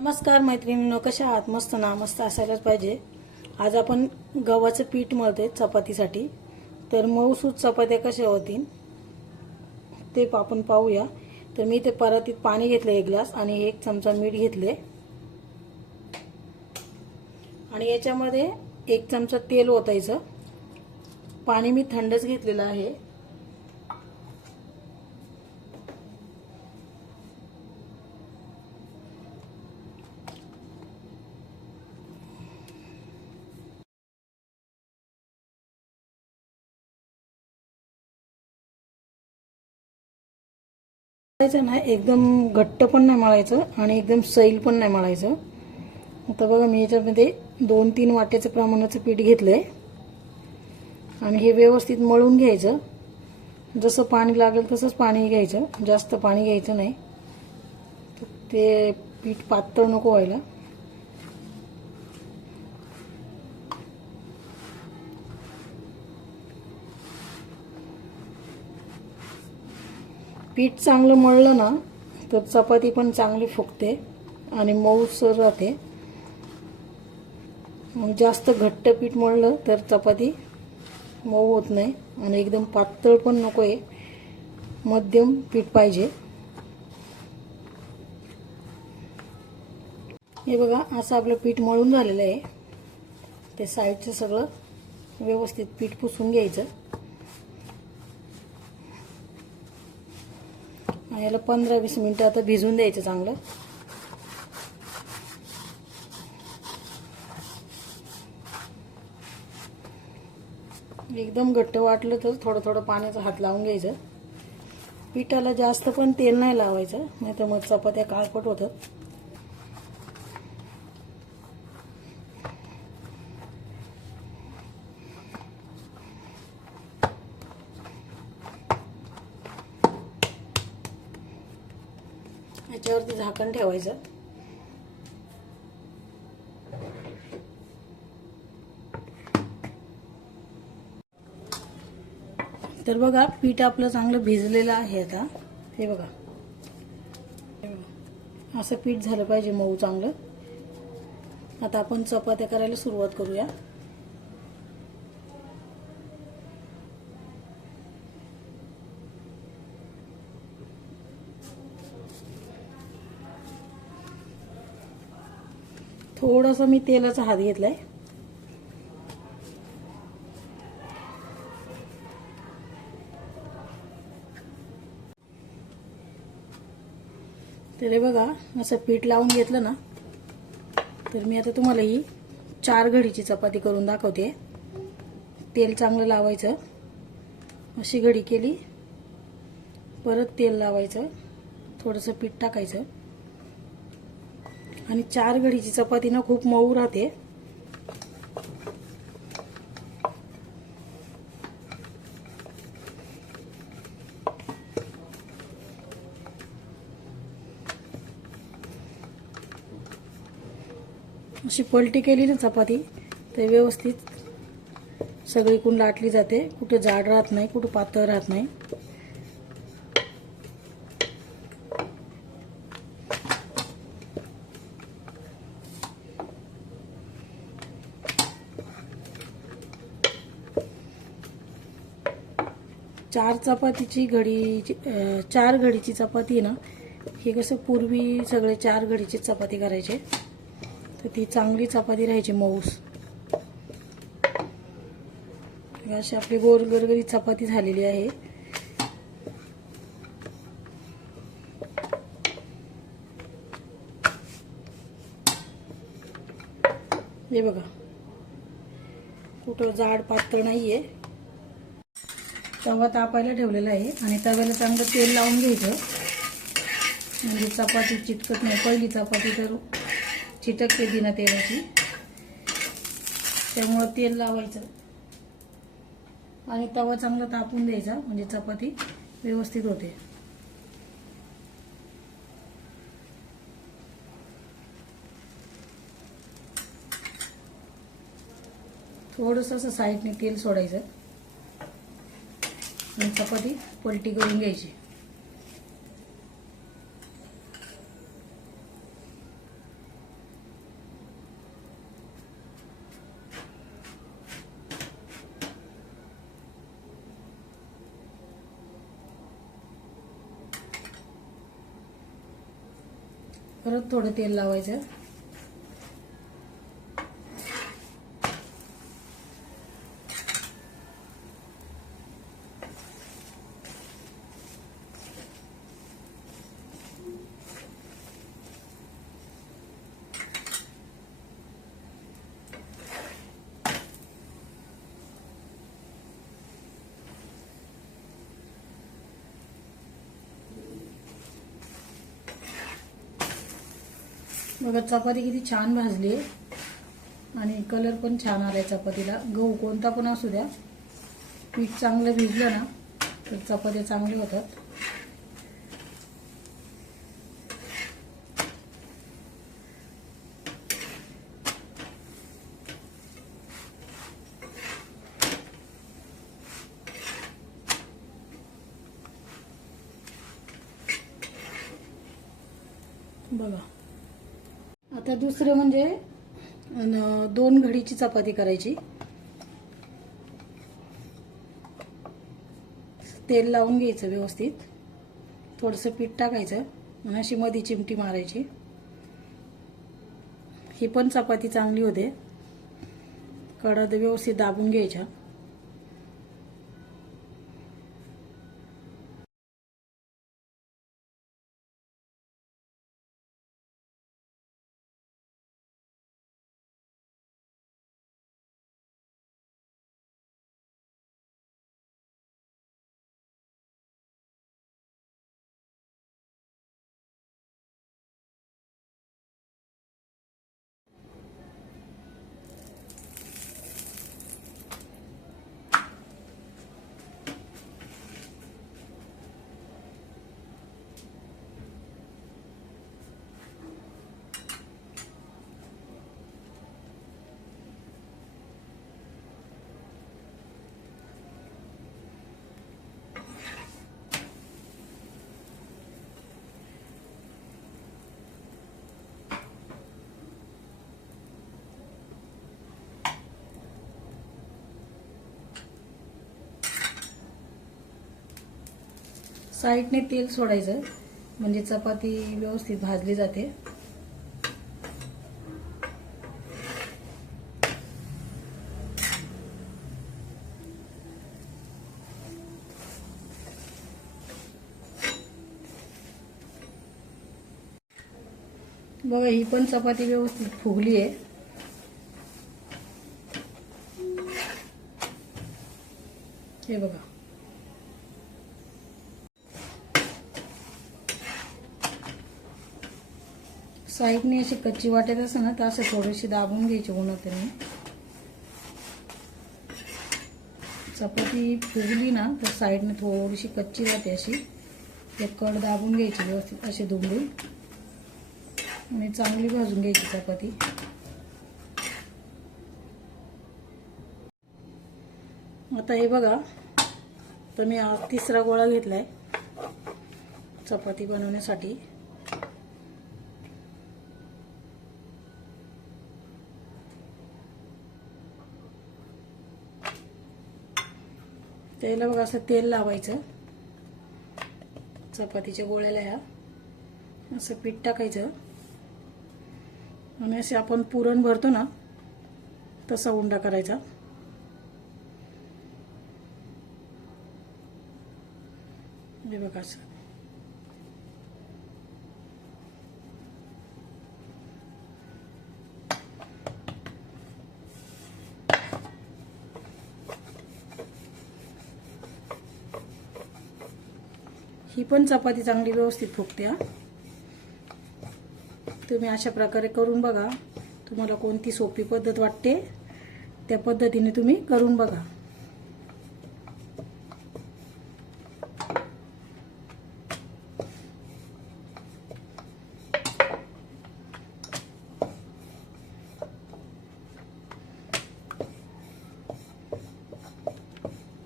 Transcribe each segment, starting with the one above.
नमस्कार मैत्रिणींनो, कशा आहात? मस्त ना? मस्त असायलाच पाहिजे. आज आपण गव्हाचं पीठ मळतोय चपातीसाठी. तर मऊसूत चपात्या कशा होतील ते आपण पाहूया. तर मी ते परातीत पाणी घेतलं 1 ग्लास आणि 1 चमचा मीठ घेतले आणि याच्यामध्ये 1 चमचा तेल ओतायचं. पाणी मी थंडच घेतलेलं आहे. ना एकदम घट्ट पण नाही मळायचं आणि एकदम सैल पण नाही मळायचं. आता बघा मी याच्यामध्ये 2-3 वाट्याचं प्रमाणाचं पीठ घेतलंय आणि हे व्यवस्थित मळून घ्यायचं. जसं पाणी लागेल तसंच पाणी घ्यायचं, जास्त पाणी घ्यायचं नाही. ते पीठ पातळ नको व्हायला. पीठ चांगलं मळलं ना तर चपाती पण चांगली फुगते आणि मऊसर राहते. जास्त घट्ट पीठ मळलं तर चपाती मऊ होत नाही आणि एकदम पातळ पण नको आहे, मध्यम पीठ पाहिजे. हे बघा असं आपलं पीठ मळून झालेलं आहे. ते साईडचं सगळं व्यवस्थित पीठ पुसून घ्यायचं. याला 15-20 मिनिटं आता भिजून द्यायचं चांगलं. एकदम घट्ट वाटलं तर थोडं थोडं पाण्याचा हात लावून घ्यायचं. पिठाला जास्त पण तेल नाही लावायचं, नाही तर मग चपात्या काळपट होतात. याच्यावरती झाकण ठेवायचं. तर बघा पीठ आपलं चांगलं भिजलेलं आहे. आता हे बघा असं पीठ झालं पाहिजे मऊ चांगलं. आता आपण चपात्या करायला सुरुवात करूया. थोडासा मी तेलाचा हात घेतलाय. तर हे बघा असं पीठ लावून घेतलं ना तर मी आता तुम्हाला ही 4 घडीची चपाती करून दाखवते. तेल चांगलं लावायचं. अशी घडी केली, परत तेल लावायचं, थोडंसं पीठ टाकायचं आणि 4 घडीची चपाती ना खूप मऊ राहते. अशी पलटी केली ना चपाती तर व्यवस्थित सगळीकडून लाटली जाते. कुठे जाड राहत नाही, कुठे पातळ राहत नाही. चार घडीची चपाती ना, हे कसं पूर्वी सगळे 4 घडीची चपाती करायचे तर ती चांगली चपाती राहायची मऊस. अशी आपली गोल गरगरीत चपाती झालेली आहे. हे बघा कुठं जाड पातळ नाहीये. तवा तापायला ठेवलेला आहे आणि तव्याला चांगलं तेल लावून घ्यायचं म्हणजे चपाती चिटकत नाही. पहिली चपाती तर चिटकते बिना तेलाची, त्यामुळे तेल लावायचं आणि तवा चांगला तापून द्यायचा म्हणजे चपाती व्यवस्थित होते. थोडंसं असं साईडने तेल सोडायचं आणि चपाती पलटी करून घ्यायची. परत थोडं तेल लावायचं. बघा चपाती किती छान भाजली आणि कलर पण छान आलाय चपातीला. गहू कोणता पण असू द्या, पीठ चांगलं भिजलं ना तर चपात्या चांगल्या होतात. बघा आता दुसरं म्हणजे 2 घडीची चपाती करायची. तेल लावून घ्यायचं व्यवस्थित, थोडंसं पीठ टाकायचं आणि अशी मध्ये चिमटी मारायची. ही पण चपाती चांगली होते. कडा व्यवस्थित दाबून घ्यायच्या. साईडने तेल सोडायचं म्हणजे चपाती व्यवस्थित भाजली जाते. बघा ही पण चपाती व्यवस्थित फुगली आहे. हे बघा साईडने अशी कच्ची वाटत असं ना तर असं थोडीशी दाबून घ्यायची उन्हातून. चपाती फुगली ना तर साईडने थोडीशी कच्ची राहते अशी. एक कड दाबून घ्यायची व्यवस्थित अशी दुमडून आणि चांगली भाजून घ्यायची चपाती. आता हे बघा तर मी आज 3रा गोळा घेतलाय चपाती बनवण्यासाठी. त्याला बघा असं तेल लावायचं चपातीच्या गोळ्याला. ह्या असं पीठ टाकायचं आणि असे आपण पुरण भरतो ना तसा उंडा करायचा. हे बघा असं. ही पण चपाती चांगली व्यवस्थित फुगते. तुम्ही अशा प्रकारे करून बघा. तुम्हाला कोणती सोपी पद्धत वाटते त्या पद्धतीने तुम्ही करून बघा.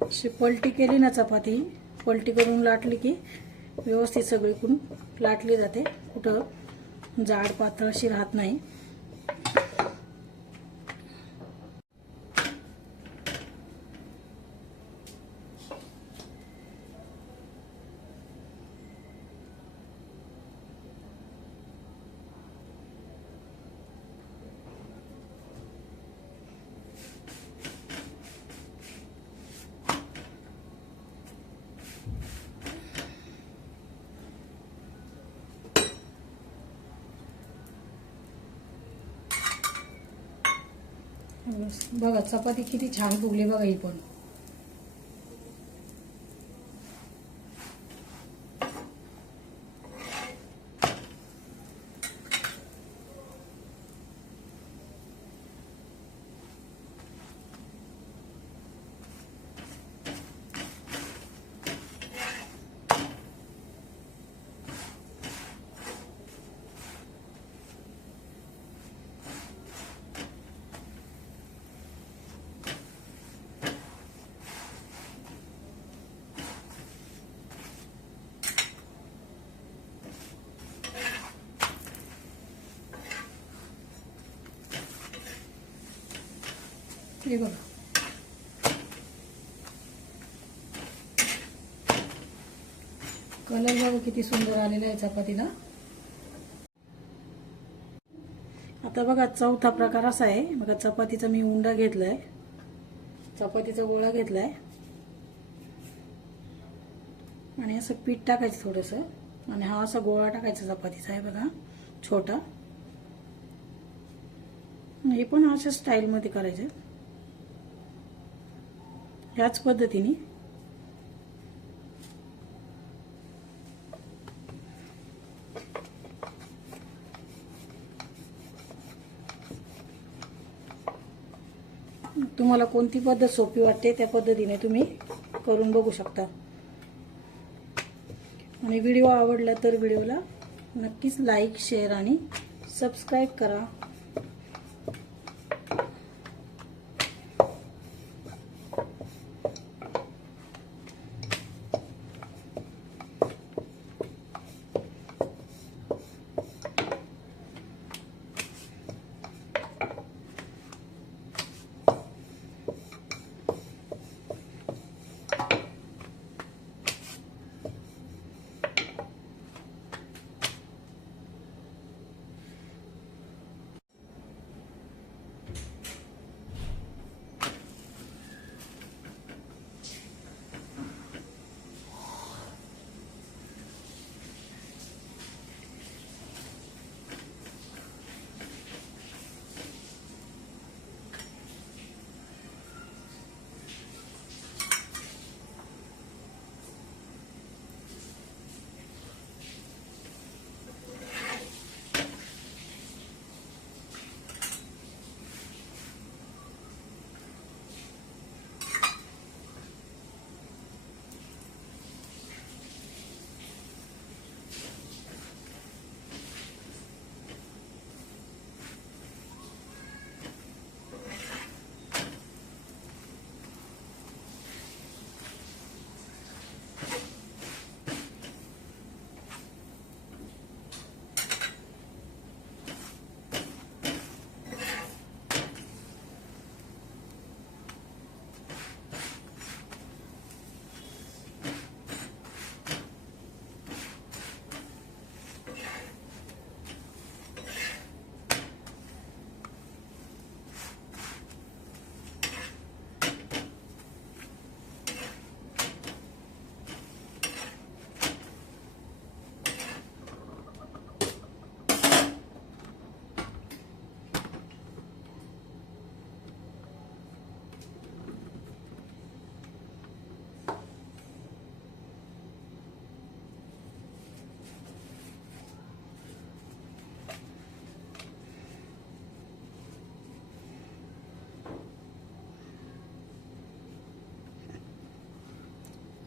अशी पलटी केली ना चपाती, पलटी करून लाटली की व्यवस्थित सगळीकडून लाटली जाते. कुठं जाड पातळ अशी राहत नाही. बघा चपाती किती छान फुगली बघा ही पण. हे बघा कलर बघा किती सुंदर आलेला आहे चपातीला. आता बघा चौथा प्रकार असा आहे बघा, चपातीचा मी उंडा घेतलाय, चपातीचा गोळा घेतलाय आणि असं पीठ टाकायचं थोडंसं आणि हा असा गोळा टाकायचा चपातीचा आहे बघा छोटा. हे पण अशा स्टाईलमध्ये करायचं ह्याच पद्धतीने. तुम्हाला कोणती पद्धत सोपी वाटते त्या पद्धतीने तुम्ही करून बघू शकता. आणि व्हिडिओ आवडला तर व्हिडिओला नक्कीच लाईक, शेअर आणि सबस्क्राईब करा.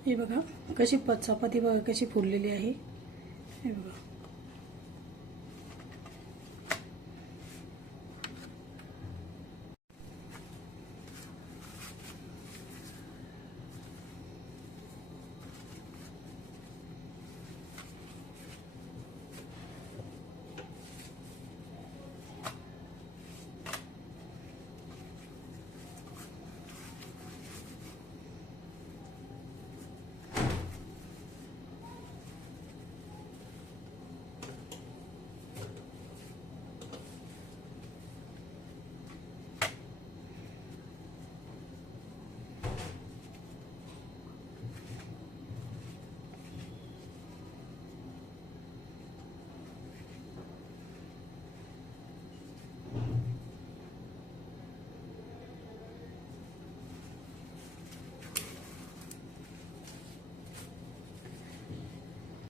हे बघा कशी चपाती बघा कशी फुललेली आहे. हे बघा